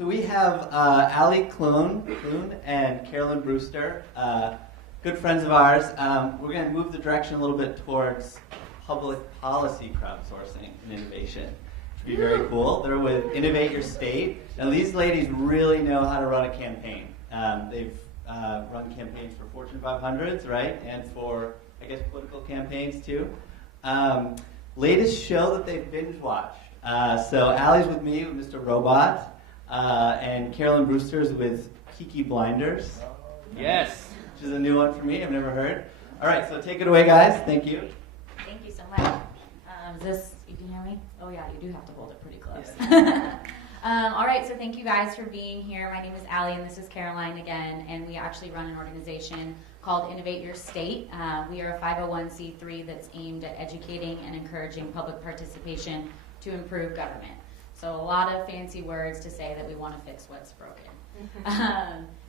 So we have Allie Clune and Carolyn Brewster, good friends of ours. We're going to move the direction a little bit towards public policy crowdsourcing and innovation. Which would be very cool. They're with Innovate Your State. Now these ladies really know how to run a campaign. They've run campaigns for Fortune 500s, right? And for, I guess, political campaigns too. Latest show that they've binge watched. So Allie's with me with Mr. Robot. And Carolyn Brewster's with Kiki Blinders. Yes. Which is a new one for me. I've never heard. All right, so take it away, guys. Thank you. Thank you so much. You can hear me? Oh yeah, you do have to hold it pretty close. Yeah. All right, so thank you guys for being here. My name is Allie, and this is Caroline again, and we actually run an organization called Innovate Your State. We are a 501c3 that's aimed at educating and encouraging public participation to improve government. So a lot of fancy words to say that we want to fix what's broken.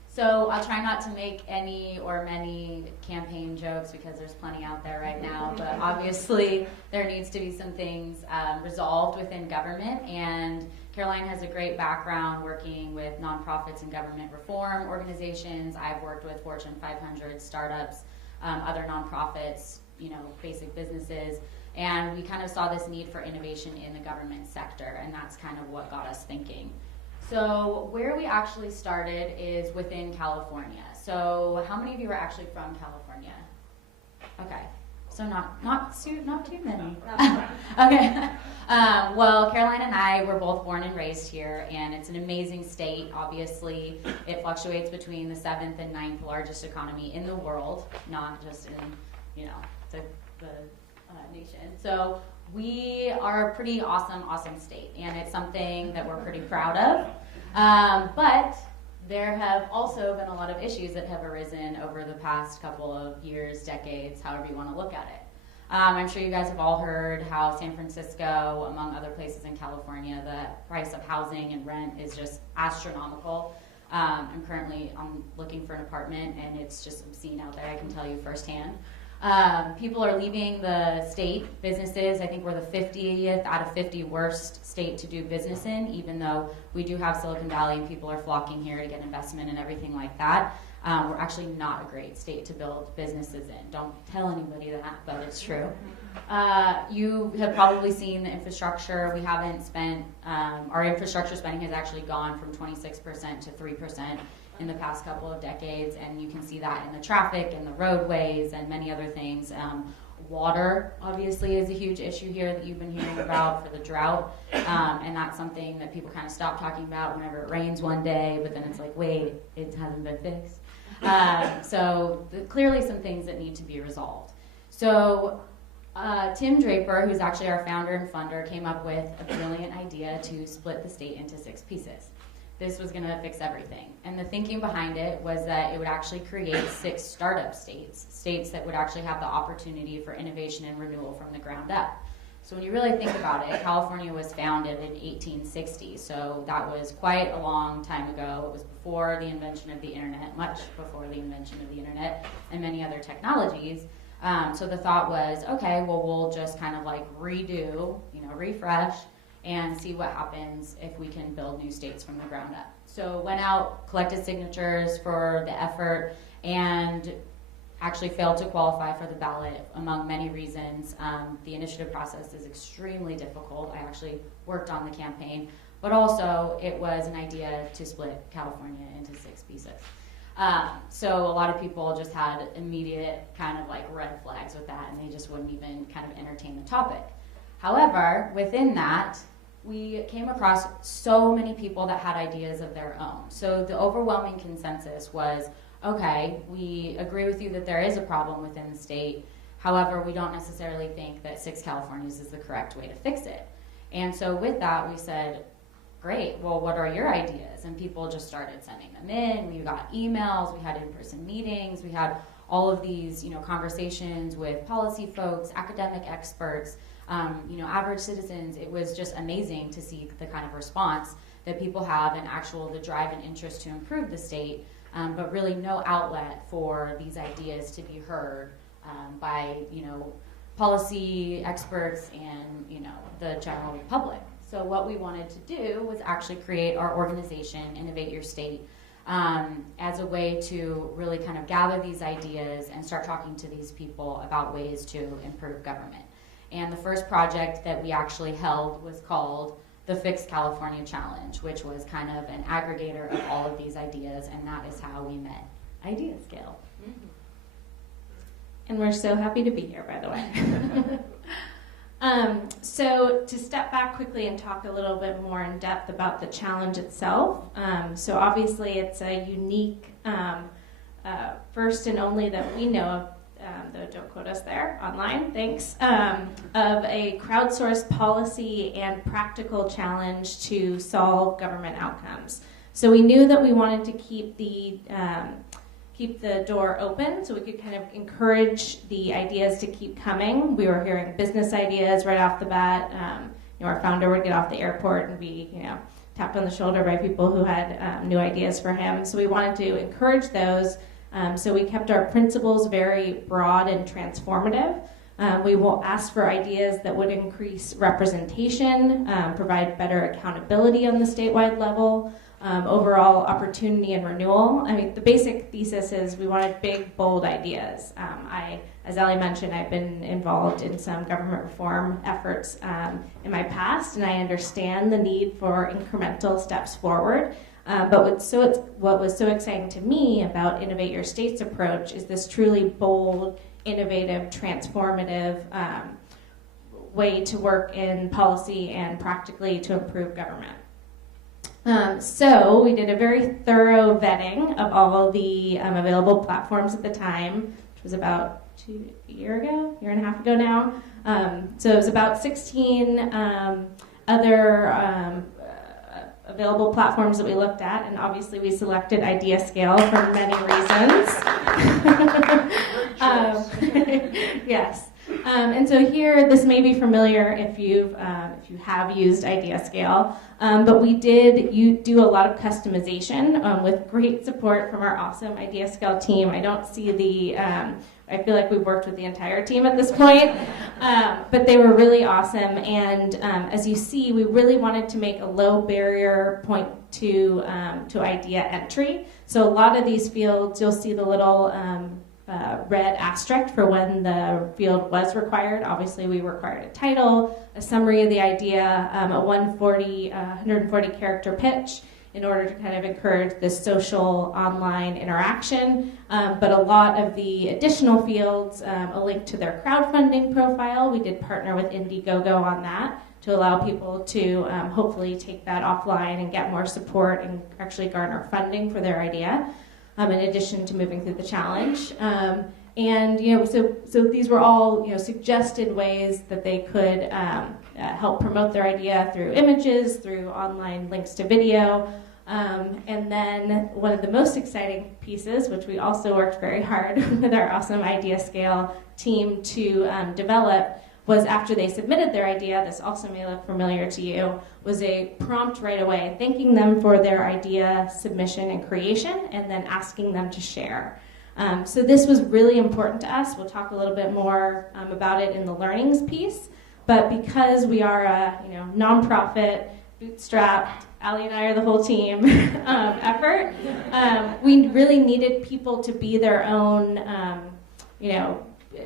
So I'll try not to make any or many campaign jokes because there's plenty out there right now, but obviously there needs to be some things resolved within government, and Caroline has a great background working with nonprofits and government reform organizations. I've worked with Fortune 500 startups, other nonprofits, basic businesses. And we kind of saw this need for innovation in the government sector, and that's kind of what got us thinking. So where we actually started is within California. So how many of you are actually from California? Okay, so not too many. Okay. Well, Caroline and I were both born and raised here, and it's an amazing state. Obviously, it fluctuates between the 7th and 9th largest economy in the world, not just in the nation. So we are a pretty awesome state, and it's something that we're pretty proud of. But there have also been a lot of issues that have arisen over the past couple of years, decades, however you want to look at it. I'm sure you guys have all heard how San Francisco, among other places in California, the price of housing and rent is just astronomical. I'm looking for an apartment, and it's just obscene out there, I can tell you firsthand. People are leaving the state. Businesses, I think we're the 50th out of 50 worst state to do business in, even though we do have Silicon Valley and people are flocking here to get investment and everything like that. We're actually not a great state to build businesses in. Don't tell anybody that, but it's true. You have probably seen the infrastructure. We haven't spent, our infrastructure spending has actually gone from 26% to 3% in the past couple of decades, and you can see that in the traffic and the roadways and many other things. Water, obviously, is a huge issue here that you've been hearing about for the drought, and that's something that people kind of stop talking about whenever it rains one day, but then it's like, wait, it hasn't been fixed. So clearly some things that need to be resolved. So Tim Draper, who's actually our founder and funder, came up with a brilliant idea to split the state into 6 pieces. This was going to fix everything. And the thinking behind it was that it would actually create 6 startup states that would actually have the opportunity for innovation and renewal from the ground up. So when you really think about it, California was founded in 1860, so that was quite a long time ago. It was before the invention of the internet, much before the invention of the internet and many other technologies. So the thought was, okay, well, we'll just kind of like redo, refresh, and see what happens if we can build new states from the ground up. So went out, collected signatures for the effort, and actually failed to qualify for the ballot among many reasons. The initiative process is extremely difficult. I actually worked on the campaign, but also it was an idea to split California into 6 pieces. So a lot of people just had immediate kind of like red flags with that, and they just wouldn't even kind of entertain the topic. However, within that, we came across so many people that had ideas of their own. So the overwhelming consensus was, okay, we agree with you that there is a problem within the state. However, we don't necessarily think that 6 Californias is the correct way to fix it. And so with that, we said, great, well, what are your ideas? And people just started sending them in. We got emails, we had in-person meetings, we had all of these, conversations with policy folks, academic experts, average citizens. It was just amazing to see the kind of response that people have and the drive and interest to improve the state, but really no outlet for these ideas to be heard by, policy experts and, the general public. So what we wanted to do was actually create our organization, Innovate Your State, as a way to really kind of gather these ideas and start talking to these people about ways to improve government. And the first project that we actually held was called the Fix California Challenge, which was kind of an aggregator of all of these ideas, and that is how we met Idea Scale. Mm-hmm. And we're so happy to be here, by the way. So to step back quickly and talk a little bit more in depth about the challenge itself. So obviously it's a unique, first and only that we know of, though don't quote us there, online, thanks, of a crowdsourced policy and practical challenge to solve government outcomes. So we knew that we wanted to keep the door open so we could kind of encourage the ideas to keep coming. We were hearing business ideas right off the bat. Our founder would get off the airport and be, tapped on the shoulder by people who had new ideas for him. So we wanted to encourage those. So we kept our principles very broad and transformative. We will ask for ideas that would increase representation, provide better accountability on the statewide level, overall opportunity and renewal. I mean, the basic thesis is we wanted big, bold ideas. As Ali mentioned, I've been involved in some government reform efforts in my past, and I understand the need for incremental steps forward. But what was so exciting to me about Innovate Your State's approach is this truly bold, innovative, transformative way to work in policy and practically to improve government. So we did a very thorough vetting of all the available platforms at the time, which was about a year and a half ago now. So it was about 16 other available platforms that we looked at, and obviously we selected Idea Scale for many reasons. Yes. And so here, this may be familiar if you have used Idea Scale, but we did do a lot of customization with great support from our awesome Idea Scale team. I don't see I feel like we've worked with the entire team at this point, but they were really awesome. And as you see, we really wanted to make a low barrier point to idea entry. So a lot of these fields, you'll see the little red asterisk for when the field was required. Obviously, we required a title, a summary of the idea, a 140 character pitch in order to kind of encourage this social online interaction. But a lot of the additional fields, a link to their crowdfunding profile. We did partner with Indiegogo on that to allow people to hopefully take that offline and get more support and actually garner funding for their idea. In addition to moving through the challenge. So these were all suggested ways that they could help promote their idea through images, through online links to video. And then one of the most exciting pieces, which we also worked very hard with our awesome Idea Scale team to develop, was after they submitted their idea, this also may look familiar to you, was a prompt right away thanking them for their idea submission and creation, and then asking them to share. So this was really important to us. We'll talk a little bit more about it in the learnings piece, but because we are a nonprofit, bootstrapped, Ali and I are the whole team effort, we really needed people to be their own,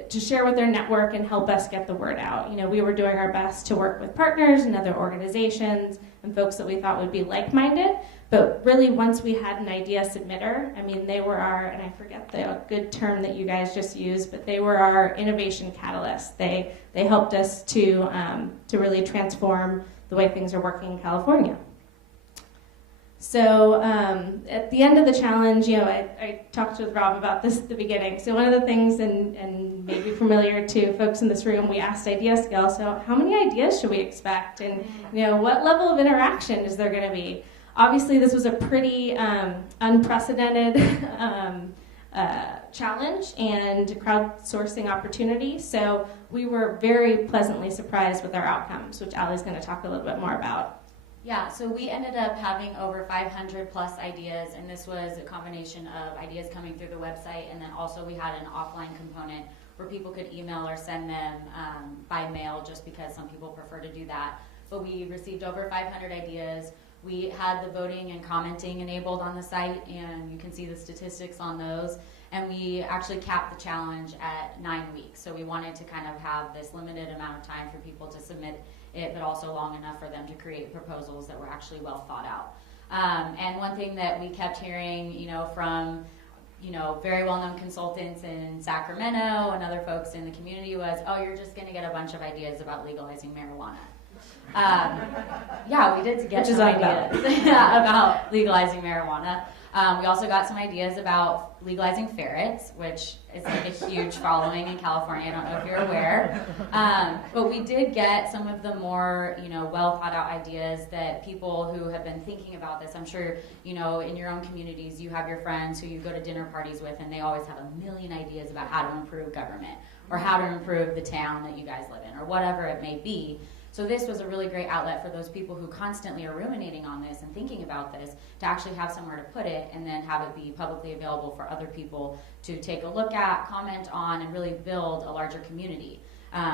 to share with their network and help us get the word out. We were doing our best to work with partners and other organizations and folks that we thought would be like-minded, but really once we had an idea submitter, they were and I forget the good term that you guys just used, but they were our innovation catalysts. They helped us to really transform the way things are working in California. So at the end of the challenge, I talked with Rob about this at the beginning. So one of the things, and maybe familiar to folks in this room, we asked Idea Scale, so how many ideas should we expect? And what level of interaction is there going to be? Obviously, this was a pretty unprecedented challenge and crowdsourcing opportunity. So we were very pleasantly surprised with our outcomes, which Ali's going to talk a little bit more about. Yeah, so we ended up having over 500 plus ideas, and this was a combination of ideas coming through the website, and then also we had an offline component where people could email or send them by mail, just because some people prefer to do that. but we received over 500 ideas. We had the voting and commenting enabled on the site, and you can see the statistics on those. And we actually capped the challenge at 9 weeks. So we wanted to kind of have this limited amount of time for people to submit it, but also long enough for them to create proposals that were actually well thought out. And one thing that we kept hearing, from very well-known consultants in Sacramento and other folks in the community was, oh, you're just going to get a bunch of ideas about legalizing marijuana. Yeah, we did get some ideas about legalizing marijuana. We also got some ideas about legalizing ferrets, which is like a huge following in California. I don't know if you're aware. But we did get some of the more, well thought out ideas that people who have been thinking about this. I'm sure, in your own communities, you have your friends who you go to dinner parties with, and they always have a million ideas about how to improve government or how to improve the town that you guys live in or whatever it may be. So this was a really great outlet for those people who constantly are ruminating on this and thinking about this to actually have somewhere to put it and then have it be publicly available for other people to take a look at, comment on, and really build a larger community.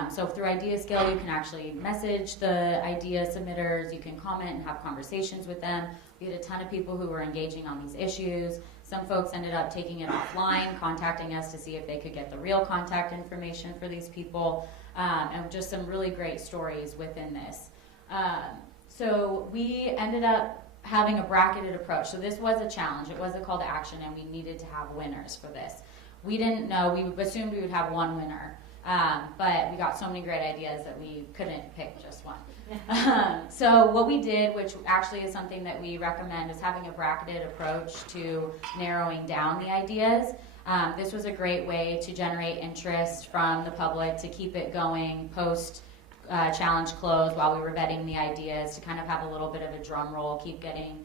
So through Idea Scale, you can actually message the idea submitters, you can comment and have conversations with them. We had a ton of people who were engaging on these issues. Some folks ended up taking it offline, contacting us to see if they could get the real contact information for these people. And just some really great stories within this. So we ended up having a bracketed approach. So this was a challenge. It was a call to action, and we needed to have winners for this. We didn't know. We assumed we would have one winner, but we got so many great ideas that we couldn't pick just one. So what we did, which actually is something that we recommend, is having a bracketed approach to narrowing down the ideas. This was a great way to generate interest from the public, to keep it going post challenge close while we were vetting the ideas, to kind of have a little bit of a drum roll, keep getting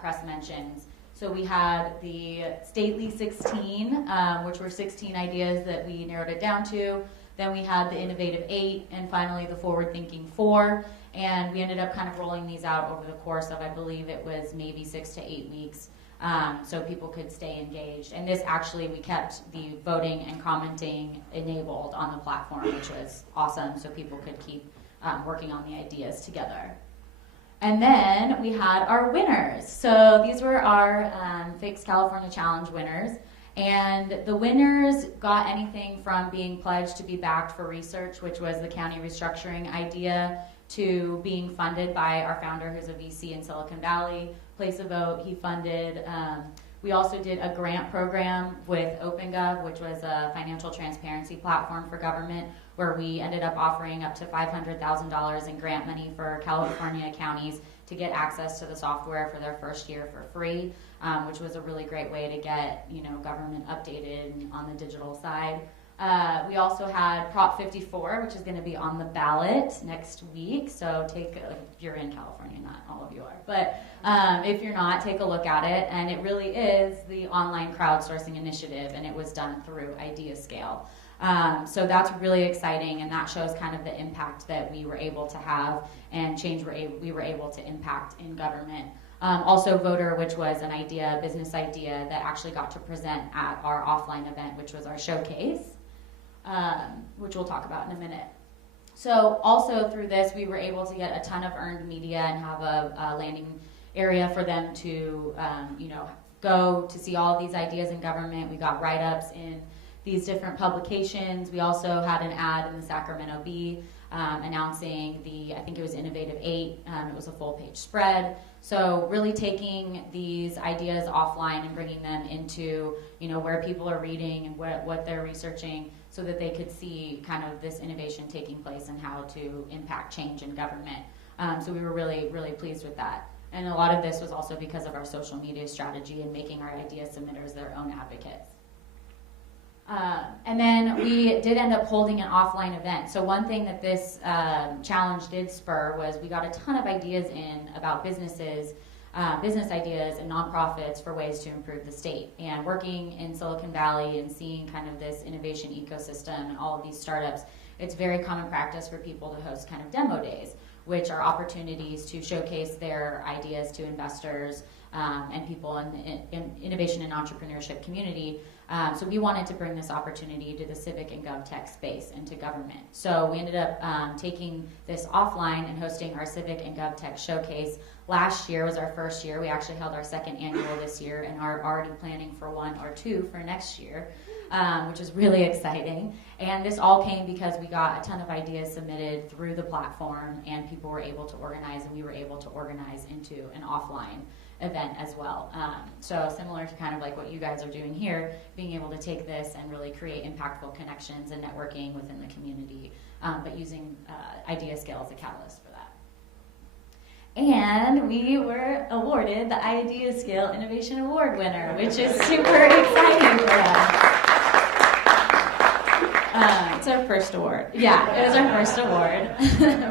press mentions. So we had the stately 16, which were 16 ideas that we narrowed it down to. Then we had the innovative 8, and finally the forward thinking 4. And we ended up kind of rolling these out over the course of, I believe it was maybe 6 to 8 weeks. So people could stay engaged. And this actually, we kept the voting and commenting enabled on the platform, which was awesome, so people could keep working on the ideas together. And then we had our winners. So these were our Fix California Challenge winners. And the winners got anything from being pledged to be backed for research, which was the county restructuring idea, to being funded by our founder, who's a VC in Silicon Valley. Place a vote, he funded. We also did a grant program with OpenGov, which was a financial transparency platform for government, where we ended up offering up to $500,000 in grant money for California counties to get access to the software for their first year for free, which was a really great way to get government updated on the digital side. We also had Prop 54, which is going to be on the ballot next week. So if you're in California, not all of you are, but if you're not, take a look at it. And it really is the online crowdsourcing initiative, and it was done through Idea Scale. So that's really exciting, and that shows kind of the impact that we were able to have and change we were able to impact in government. Also Voter, which was an idea, a business idea that actually got to present at our offline event, which was our showcase. Which we'll talk about in a minute. So also through this, we were able to get a ton of earned media and have a landing area for them to, go to see all of these ideas in government. We got write-ups in these different publications. We also had an ad in the Sacramento Bee announcing I think it was Innovative 8. It was a full-page spread. So really taking these ideas offline and bringing them into, where people are reading and what they're researching, so that they could see kind of this innovation taking place and how to impact change in government. So we were really, really pleased with that. And a lot of this was also because of our social media strategy and making our idea submitters their own advocates. And then we did end up holding an offline event. So one thing that this challenge did spur was we got a ton of ideas in about businesses, business ideas and nonprofits for ways to improve the state. And working in Silicon Valley and seeing kind of this innovation ecosystem and all of these startups, it's very common practice for people to host kind of demo days which are opportunities to showcase their ideas to investors and people in the innovation and entrepreneurship community. So we wanted to bring this opportunity to the civic and GovTech space and to government. So we ended up taking this offline and hosting our civic and GovTech showcase. Last year was our first year. We actually held our second annual this year and are already planning for one or two for next year, which is really exciting. And this all came because we got a ton of ideas submitted through the platform, and people were able to organize, and we were able to organize into an offline event as well. So similar to kind of like what you guys are doing here, being able to take this and really create impactful connections and networking within the community, but using IdeaScale as a catalyst for that. And we were awarded the IdeaScale Innovation Award winner, which is super exciting for us. It's our first award. Yeah, it was our first award.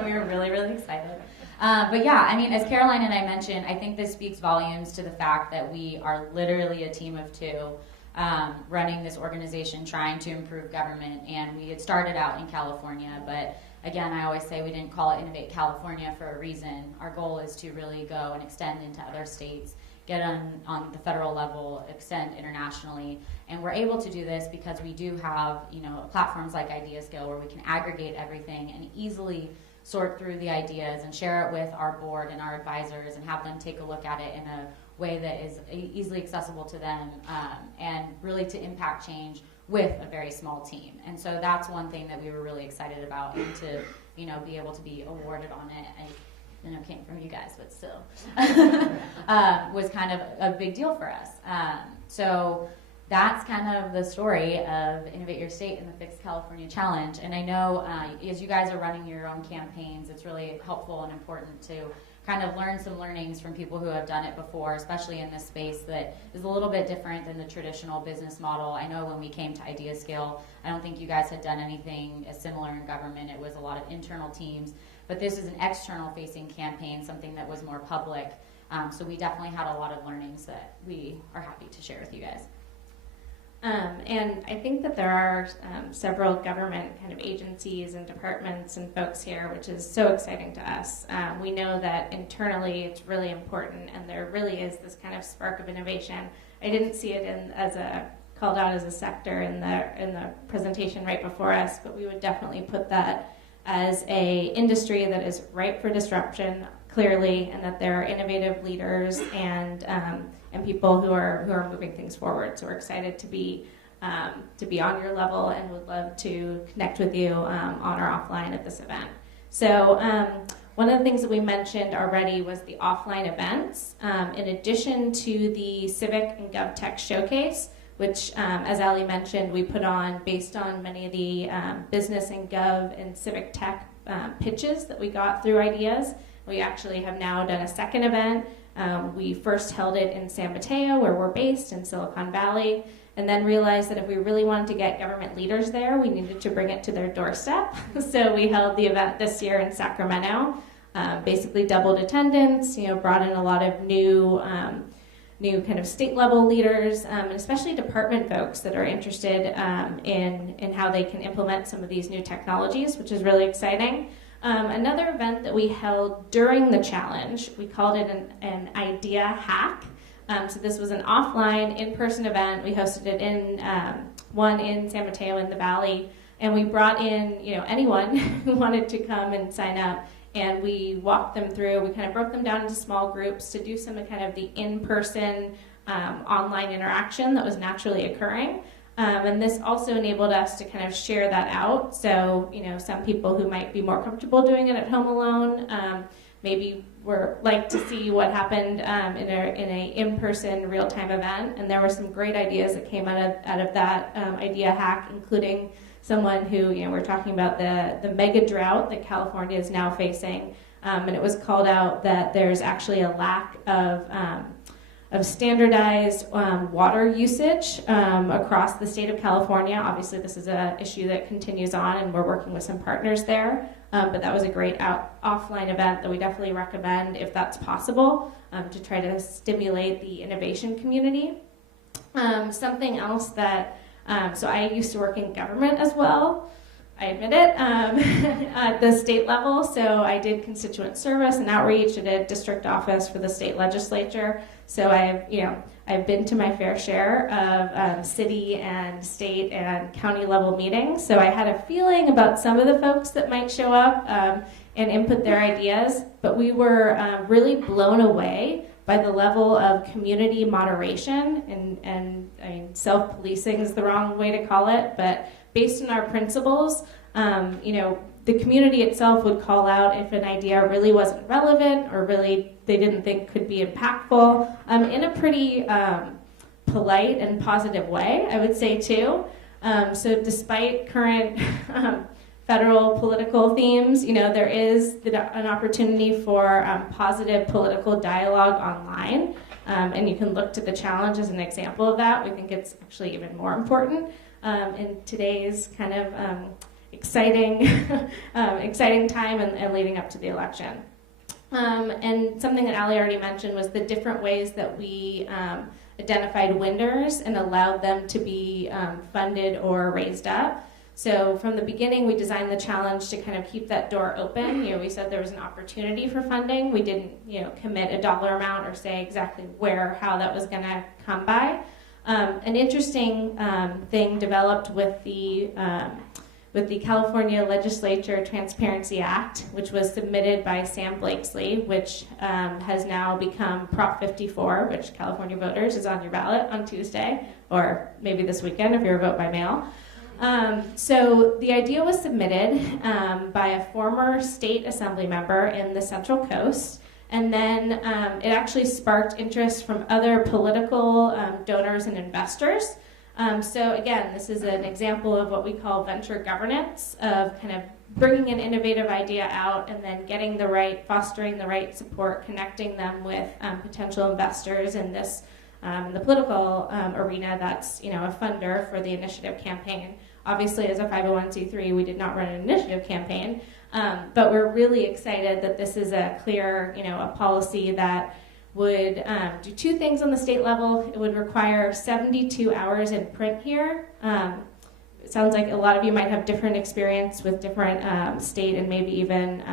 We were really, really excited. But yeah, I mean, as Caroline and I mentioned, I think this speaks volumes to the fact that we are literally a team of two running this organization, trying to improve government. And we had started out in California, but again, I always say we didn't call it Innovate California for a reason. Our goal is to really go and extend into other states, get on the federal level, extend internationally. And we're able to do this because we do have, platforms like IdeaScale where we can aggregate everything and easily sort through the ideas and share it with our board and our advisors and have them take a look at it in a way that is easily accessible to them and really to impact change with a very small team. And so that's one thing that we were really excited about, and to be able to be awarded on it. And came from you guys, but still was kind of a big deal for us. So that's kind of the story of Innovate Your State and the Fix California Challenge. And I know as you guys are running your own campaigns, it's really helpful and important to kind of learn some learnings from people who have done it before, especially in this space that is a little bit different than the traditional business model. I know when we came to IdeaScale, I don't think you guys had done anything as similar in government. It was a lot of internal teams. But this is an external-facing campaign, something that was more public. So we definitely had a lot of learnings that we are happy to share with you guys. And I think that there are several government kind of agencies and departments and folks here, which is so exciting to us. We know that internally it's really important, and there really is this kind of spark of innovation. I didn't see it called out as a sector in the presentation right before us, but we would definitely put that as a industry that is ripe for disruption, clearly, and that there are innovative leaders and people who are moving things forward. So we're excited to be on your level, and would love to connect with you on or offline at this event. So one of the things that we mentioned already was the offline events. In addition to the Civic and GovTech Showcase, which, as Ali mentioned, we put on based on many of the business and gov and civic tech pitches that we got through Ideas. We actually have now done a second event. We first held it in San Mateo, where we're based in Silicon Valley, and then realized that if we really wanted to get government leaders there, we needed to bring it to their doorstep. So we held the event this year in Sacramento, basically doubled attendance, brought in a lot of new kind of state level leaders, and especially department folks that are interested in how they can implement some of these new technologies, which is really exciting. Another event that we held during the challenge, we called it an idea hack. So this was an offline, in-person event. We hosted it in one in San Mateo in the Valley, and we brought in anyone who wanted to come and sign up. And we walked them through, we kind of broke them down into small groups to do some of kind of the in-person online interaction that was naturally occurring. And this also enabled us to kind of share that out. So, some people who might be more comfortable doing it at home alone, maybe like to see what happened in a in-person real-time event. And there were some great ideas that came out of that idea hack, including someone who, we're talking about the mega drought that California is now facing, and it was called out that there's actually a lack of standardized water usage across the state of California. Obviously, this is an issue that continues on, and we're working with some partners there, but that was a great offline event that we definitely recommend if that's possible to try to stimulate the innovation community. Something else that so I used to work in government as well. I admit it, at the state level. So I did constituent service and outreach at a district office for the state legislature. So I've been to my fair share of city and state and county level meetings. So I had a feeling about some of the folks that might show up and input their ideas, but we were really blown away by the level of community moderation, and I mean, self-policing is the wrong way to call it, but based on our principles, the community itself would call out if an idea really wasn't relevant or really they didn't think could be impactful in a pretty polite and positive way, I would say too. So despite current federal political themes, there is an opportunity for positive political dialogue online, and you can look to the challenge as an example of that. We think it's actually even more important in today's kind of exciting time and leading up to the election. And something that Ali already mentioned was the different ways that we identified winners and allowed them to be funded or raised up. So from the beginning, we designed the challenge to kind of keep that door open. We said there was an opportunity for funding. We didn't, commit a dollar amount or say exactly where, how that was going to come by. An interesting thing developed with the California Legislature Transparency Act, which was submitted by Sam Blakesley, which has now become Prop 54, which California voters is on your ballot on Tuesday, or maybe this weekend if you're a vote by mail. So the idea was submitted by a former state assembly member in the Central Coast, and then it actually sparked interest from other political donors and investors. So again, this is an example of what we call venture governance, of kind of bringing an innovative idea out and then fostering the right support, connecting them with potential investors in this in the political arena that's a funder for the initiative campaign. Obviously, as a 501c3, we did not run an initiative campaign, but we're really excited that this is a clear, a policy that would do two things on the state level. It would require 72 hours in print here. It sounds like a lot of you might have different experience with different state and maybe even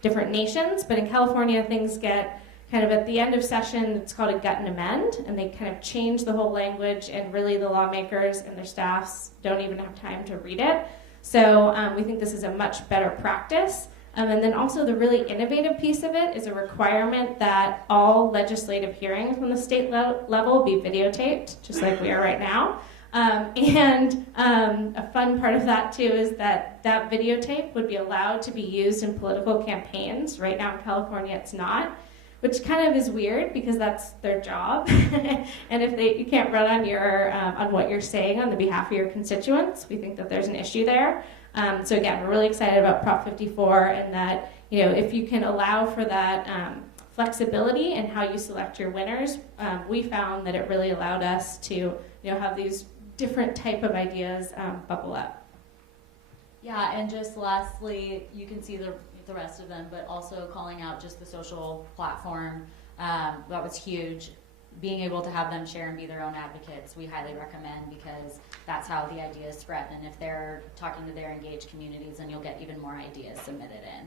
different nations, but in California, things get kind of at the end of session, it's called a gut and amend, and they kind of change the whole language, and really the lawmakers and their staffs don't even have time to read it. So we think this is a much better practice. And then also the really innovative piece of it is a requirement that all legislative hearings from the state level be videotaped, just like we are right now. And a fun part of that too is that videotape would be allowed to be used in political campaigns. Right now in California it's not, which kind of is weird because that's their job. And if you can't run on what you're saying on the behalf of your constituents, we think that there's an issue there. So again, we're really excited about Prop 54 and that, if you can allow for that flexibility in how you select your winners, we found that it really allowed us to, have these different type of ideas bubble up. Yeah, and just lastly, you can see the rest of them, but also calling out just the social platform, that was huge. Being able to have them share and be their own advocates, we highly recommend, because that's how the ideas spread. And if they're talking to their engaged communities, then you'll get even more ideas submitted in.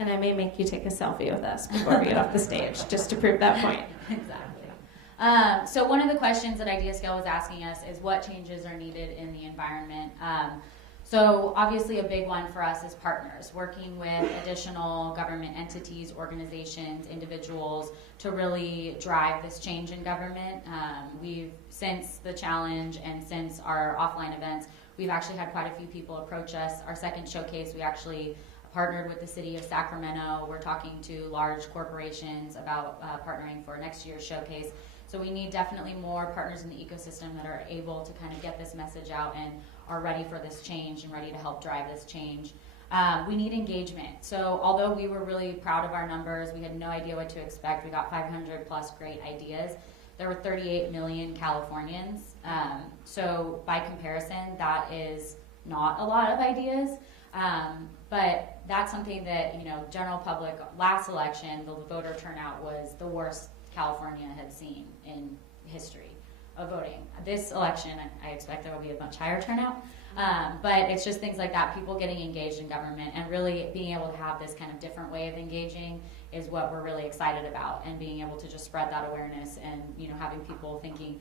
And I may make you take a selfie with us before we get off the stage, just to prove that point. Exactly. So one of the questions that IdeaScale was asking us is what changes are needed in the environment. So obviously a big one for us is partners, working with additional government entities, organizations, individuals to really drive this change in government. Since the challenge and since our offline events, we've actually had quite a few people approach us. Our second showcase, we actually partnered with the city of Sacramento. We're talking to large corporations about partnering for next year's showcase. So we need definitely more partners in the ecosystem that are able to kind of get this message out and are ready for this change and ready to help drive this change. We need engagement. So although we were really proud of our numbers, we had no idea what to expect. We got 500 plus great ideas. There were 38 million Californians. So by comparison, that is not a lot of ideas. But that's something that, general public, last election, the voter turnout was the worst California had seen in history. of voting. This election, I expect there will be a much higher turnout. But it's just things like that, people getting engaged in government and really being able to have this kind of different way of engaging is what we're really excited about, and being able to just spread that awareness and, having people thinking,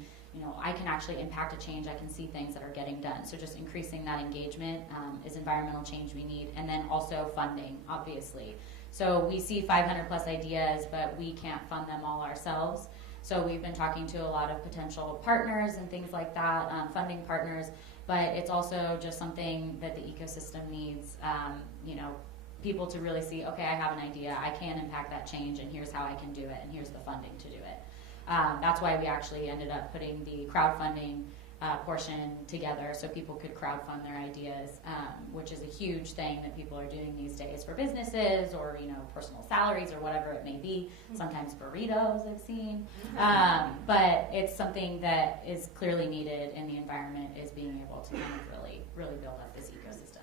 I can actually impact a change, I can see things that are getting done. So just increasing that engagement is environmental change we need. And then also funding, obviously. So we see 500 plus ideas, but we can't fund them all ourselves. So we've been talking to a lot of potential partners and things like that, funding partners. But it's also just something that the ecosystem needs, people to really see, okay, I have an idea, I can impact that change, and here's how I can do it, and here's the funding to do it. That's why we actually ended up putting the crowdfunding portion together so people could crowdfund their ideas, which is a huge thing that people are doing these days for businesses or, personal salaries or whatever it may be. Sometimes burritos I've seen. But it's something that is clearly needed in the environment, is being able to kind of really build up this ecosystem.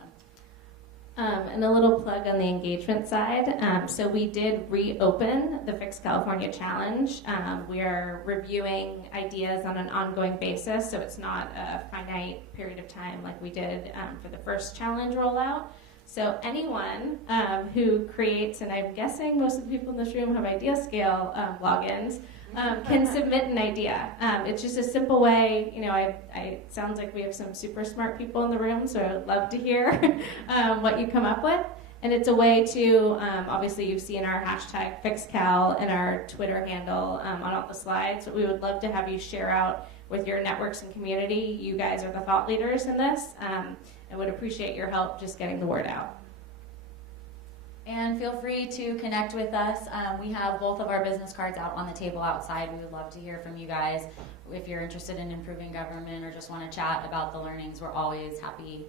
And a little plug on the engagement side. So we did reopen the Fix California Challenge. We are reviewing ideas on an ongoing basis, so it's not a finite period of time like we did for the first challenge rollout. So anyone who creates, and I'm guessing most of the people in this room have IdeaScale logins, can submit an idea. It's just a simple way. It sounds like we have some super smart people in the room, so I would love to hear what you come up with. And it's a way to, obviously you've seen our hashtag FixCal and our Twitter handle on all the slides, but we would love to have you share out with your networks and community. You guys are the thought leaders in this, and would appreciate your help just getting the word out. And feel free to connect with us. We have both of our business cards out on the table outside. We would love to hear from you guys. If you're interested in improving government or just want to chat about the learnings, we're always happy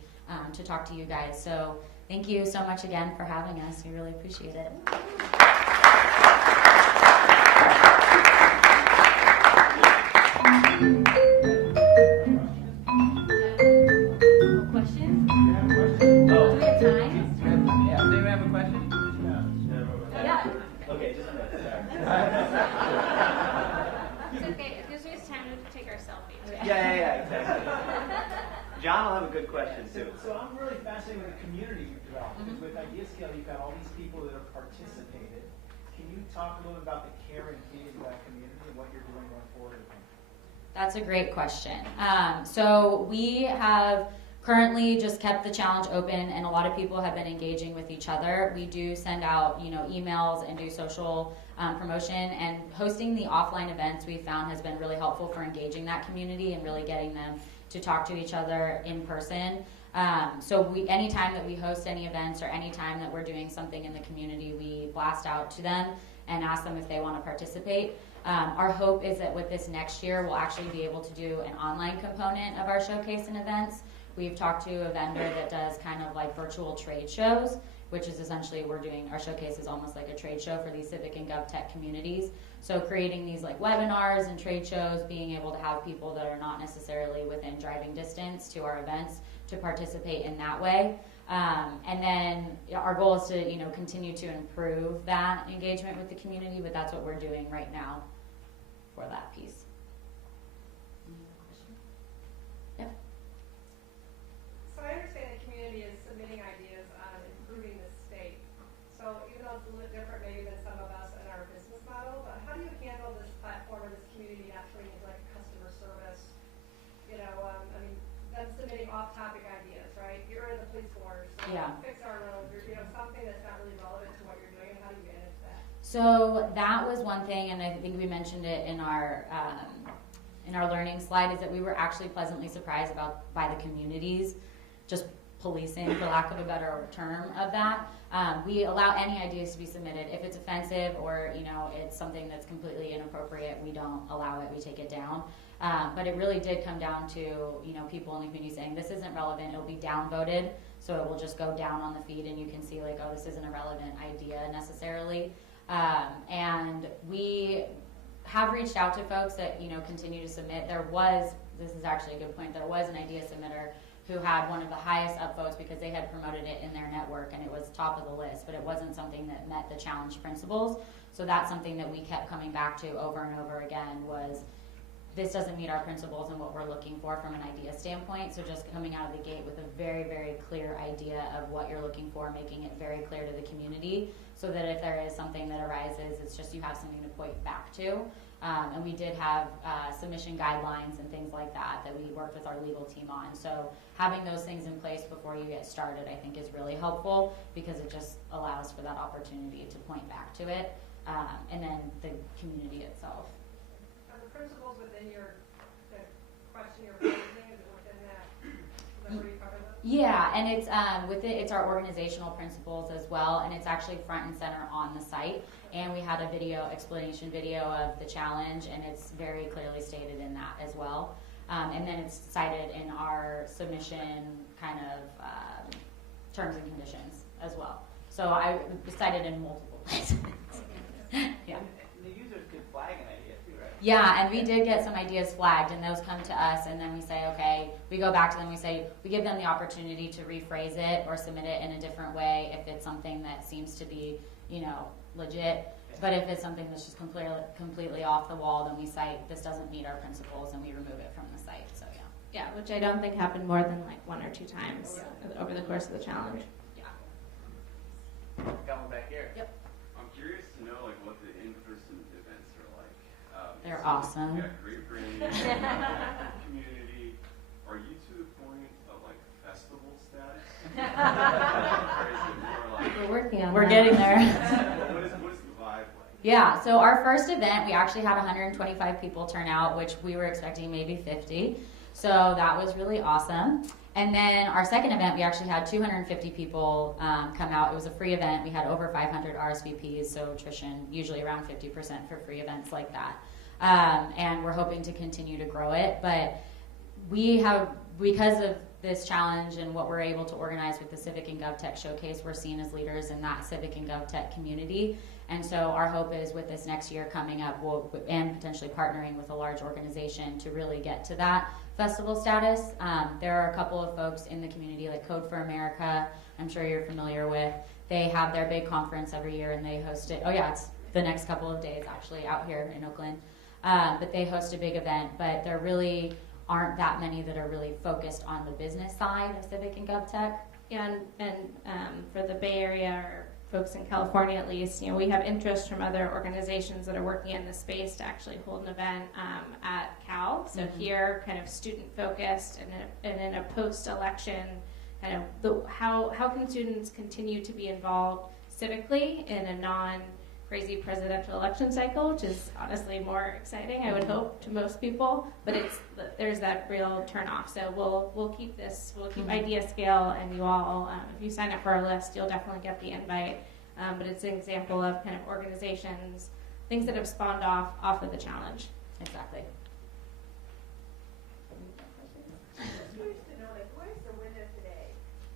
to talk to you guys. So thank you so much again for having us. We really appreciate it. Questions? Do we have time? Yeah, does anyone have a question? Yeah. Okay, just a minute. It's okay. It gives us time to take our selfie. Yeah, exactly. John will have a good question too. So I'm really fascinated with the community you've developed. Because with IdeaScale, you've got all these people that have participated. Can you talk a little bit about the care and feeding of that community and what you're doing going forward? That's a great question. So we have currently just kept the challenge open, and a lot of people have been engaging with each other. We do send out, emails and do social promotion, and hosting the offline events we found has been really helpful for engaging that community and really getting them to talk to each other in person. So anytime that we host any events or anytime that we're doing something in the community, we blast out to them and ask them if they want to participate. Our hope is that with this next year, we'll actually be able to do an online component of our showcase and events. We've talked to a vendor that does kind of like virtual trade shows, which is essentially our showcase is almost like a trade show for these civic and gov tech communities. So creating these like webinars and trade shows, being able to have people that are not necessarily within driving distance to our events to participate in that way. And then our goal is to continue to improve that engagement with the community, but that's what we're doing right now for that piece. Yep. So I understand the community is submitting ideas on improving the state. So even though it's a little different maybe than some of us in our business model, but how do you handle this platform or this community not turning into like customer service? Them submitting off-topic ideas, right? You're in the police force, so Yeah. fix our roads, or something that's not really relevant to what you're doing. How do you manage that? So that was one thing, and I think we mentioned it in our learning slide, is that we were actually pleasantly surprised by the communities just policing, for lack of a better term, of that. We allow any ideas to be submitted. If it's offensive or it's something that's completely inappropriate, we don't allow it. We take it down. But it really did come down to people in the community saying this isn't relevant. It'll be downvoted, so it will just go down on the feed, and you can see like, oh, this isn't a relevant idea necessarily. And we have reached out to folks that continue to submit. This is actually a good point. There was an idea submitter who had one of the highest upvotes because they had promoted it in their network and it was top of the list, but it wasn't something that met the challenge principles. So that's something that we kept coming back to over and over again was this doesn't meet our principles and what we're looking for from an idea standpoint. So just coming out of the gate with a very, very clear idea of what you're looking for, making it very clear to the community so that if there is something that arises, it's just you have something to point back to. And we did have submission guidelines and things like that we worked with our legal team on. So having those things in place before you get started, I think, is really helpful because it just allows for that opportunity to point back to it, and then the community itself. Are the principles within the question you're posing, is it within that? Is that where you cover them? Yeah, and it's it's our organizational principles as well, and it's actually front and center on the site. And we had a explanation video of the challenge, and it's very clearly stated in that as well. And then it's cited in our submission kind of terms and conditions as well. So I cited in multiple places. Yeah. The users could flag an idea too, right? Yeah, and we did get some ideas flagged, and those come to us, and then we say, okay, we go back to them, we give them the opportunity to rephrase it or submit it in a different way if it's something that seems to be, legit. But if it's something that's just completely off the wall, then we cite this doesn't meet our principles, and we remove it from the site. So yeah. Yeah, which I don't think happened more than like 1 or 2 times over the course of the challenge. Yeah. Got one back here. Yep. I'm curious to know what the in-person events are like. They're awesome. You got great branding, community. Are you to the point of festival status? Or is it more like We're working on We're that. getting there. what is the vibe like? Yeah, so our first event, we actually had 125 people turn out, which we were expecting maybe 50. So that was really awesome. And then our second event, we actually had 250 people come out. It was a free event. We had over 500 RSVPs, so attrition, usually around 50% for free events like that. And we're hoping to continue to grow it. But we have, because of this challenge and what we're able to organize with the Civic and GovTech Showcase, we're seen as leaders in that Civic and GovTech community. And so our hope is with this next year coming up, and potentially partnering with a large organization to really get to that festival status. There are a couple of folks in the community like Code for America, I'm sure you're familiar with. They have their big conference every year and they host it. Oh yeah, it's the next couple of days actually out here in Oakland. But they host a big event, but there really aren't that many that are really focused on the business side of Civic and GovTech. Yeah, and for the Bay Area or folks in California at least, we have interest from other organizations that are working in the space to actually hold an event at Cal. So here, kind of student focused, and in a post-election, kind of how can students continue to be involved civically in a non-crazy presidential election cycle, which is honestly more exciting, I would hope, to most people. But there's that real turnoff. So we'll keep Idea Scale, and you all, if you sign up for our list, you'll definitely get the invite. But it's an example of kind of organizations, things that have spawned off of the challenge. Exactly. Curious to know, where's the winner today?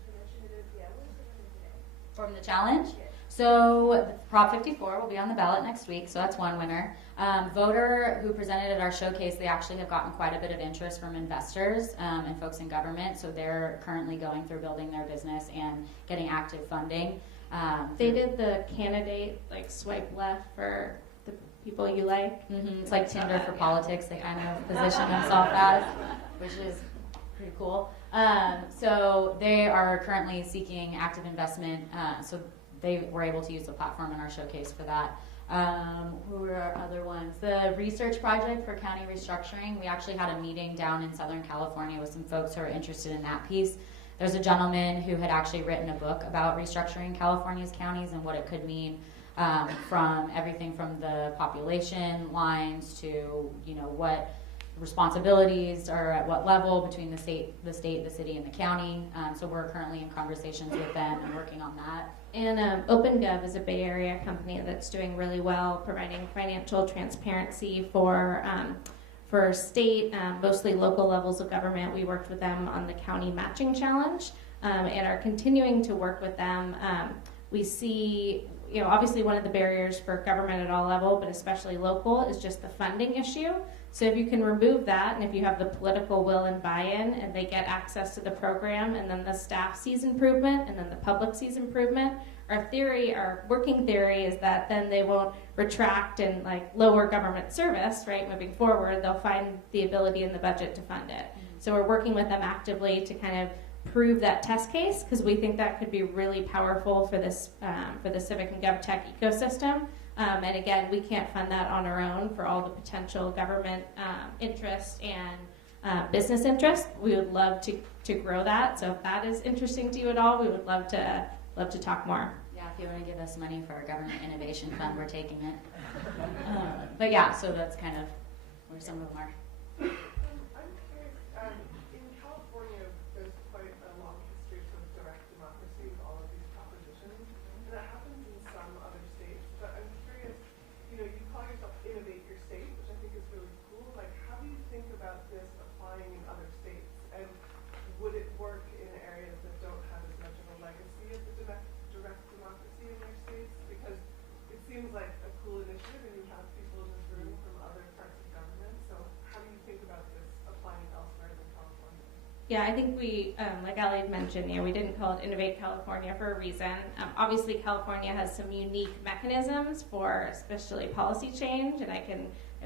You mentioned it is, where's the winner today? From the challenge? So Prop 54 will be on the ballot next week, so that's one winner. Voter who presented at our showcase, they actually have gotten quite a bit of interest from investors and folks in government, so they're currently going through building their business and getting active funding. They did the candidate, swipe left for the people you like. Mm-hmm. It's like Tinder for politics, they kind of position themselves as, which is pretty cool. So they are currently seeking active investment, so they were able to use the platform in our showcase for that. Who were our other ones? The research project for county restructuring. We actually had a meeting down in Southern California with some folks who are interested in that piece. There's a gentleman who had actually written a book about restructuring California's counties and what it could mean from everything from the population lines to what responsibilities are at what level between the state, the city, and the county. So we're currently in conversations with them and working on that. And OpenGov is a Bay Area company that's doing really well, providing financial transparency for state, mostly local levels of government. We worked with them on the county matching challenge and are continuing to work with them. We see, obviously one of the barriers for government at all level, but especially local, is just the funding issue. So if you can remove that, and if you have the political will and buy-in, and they get access to the program, and then the staff sees improvement, and then the public sees improvement, our working theory is that then they won't retract and like lower government service, right, moving forward, they'll find the ability in the budget to fund it. So we're working with them actively to kind of prove that test case, because we think that could be really powerful for this for the civic and gov tech ecosystem. And again, we can't fund that on our own for all the potential government interest and business interest. We would love to grow that. So if that is interesting to you at all, we would love to talk more. Yeah, if you want to give us money for our government innovation fund, we're taking it. But yeah, so that's kind of where some of them are. I'm curious, in California, there's quite a long history of sort of direct democracy with all of these propositions, and that happens in some other states, but I'm curious, you call yourself Innovate Your State, which I think is really cool. Like, how do you think about this applying in other states, and would it work in areas that don't have as much of a legacy of the direct democracy in their states? Because it seems like a cool initiative, and you have people in this room from other parts of government, so how do you think about this applying elsewhere than California? Yeah, I think we, like Ali had mentioned, we didn't call it Innovate California for a reason. Obviously, California has some unique mechanisms for especially policy change, and I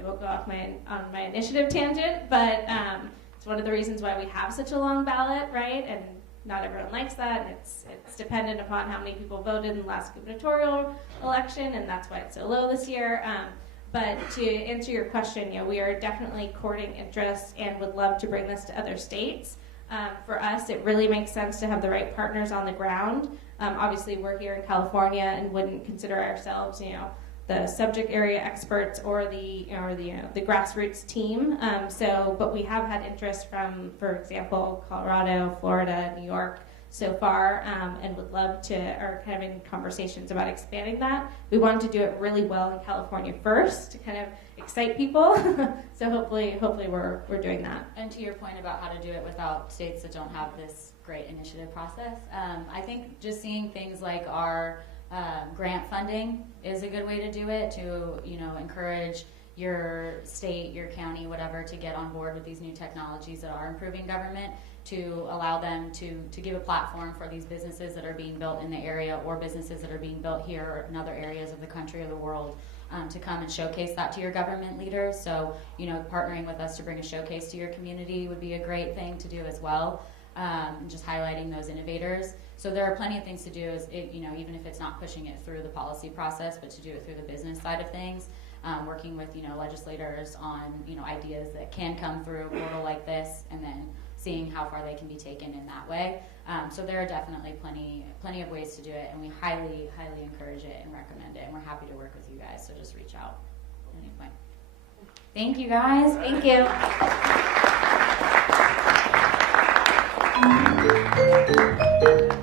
won't go off on my initiative tangent, but it's one of the reasons why we have such a long ballot, right? And not everyone likes that, and it's dependent upon how many people voted in the last gubernatorial election, and that's why it's so low this year. But to answer your question, we are definitely courting interest and would love to bring this to other states. For us, it really makes sense to have the right partners on the ground. Obviously, we're here in California and wouldn't consider ourselves, the subject area experts or the grassroots team. But we have had interest from, for example, Colorado, Florida, New York so far, and would love to, are kind of in conversations about expanding that. We wanted to do it really well in California first to kind of excite people. So hopefully we're doing that. And to your point about how to do it without states that don't have this great initiative process, I think just seeing things like our grant funding is a good way to do it, to encourage your state, your county, whatever, to get on board with these new technologies that are improving government, to allow them to give a platform for these businesses that are being built in the area or businesses that are being built here or in other areas of the country or the world, to come and showcase that to your government leaders. So, partnering with us to bring a showcase to your community would be a great thing to do as well, and just highlighting those innovators. So there are plenty of things to do, even if it's not pushing it through the policy process, but to do it through the business side of things. Working with legislators on ideas that can come through a portal like this, and then seeing how far they can be taken in that way. So there are definitely plenty of ways to do it, and we highly encourage it and recommend it, and we're happy to work with you guys. So just reach out at any point. Thank you guys. Thank you.